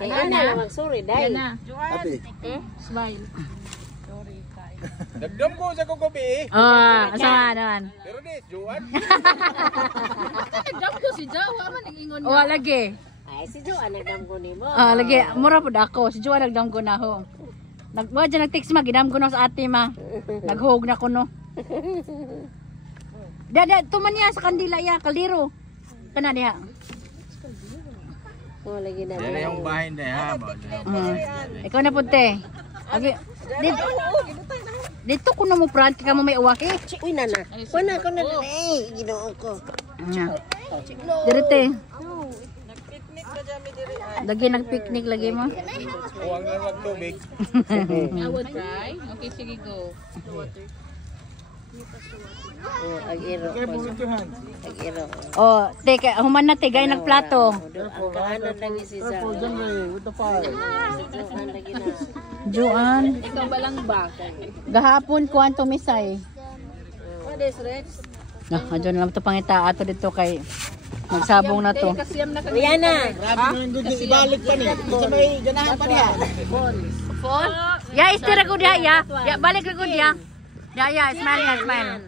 Ana magsorry dai. Happy. Smile. Nagdam ko sa kukubi. Asa naman. Pero di, Juan. Nagdam ko si Jawa man nag-ingon O, lagi. Ay si Joan nagdam ko nimo. Lagi. Mura po ako. Si Jowa nagdam ko na ho. Dyan nag-text ma. Ginam ko na sa ate ma. Naghog na ko no. Tuman niya sa kandila ya. Kaldero. Kana diha. Oh lagi na. Yan na yung bahay na ha. Ikaw na punte. Lagi. Dito ko na mo prank ka mo may uwaki. Uy nana. Wala ko na eh Ginoo ko. Dirite. Lagi nag-picnic lagi mo. Huwag na magtubig. I would try. Okay, sige go. Oh agiro. Agiro. Oh, teka, human na tigay nagplato. Ang kahanan lagi si Sa. With the fire. Joan lagi na. Juan. Ikaw ba lang ba? Gahapon kuanto misay. What is Rex? Adyo na lang ito pangita ato dito kay magsabong na to. Kasiyam na Rihanna. Grabe naman doon ibalik pa niya. Sa may ganahan pa niya. Phone? Ya, istira ko dia ya. Ya, balik ko dia. Ya, ya, smile na, smile.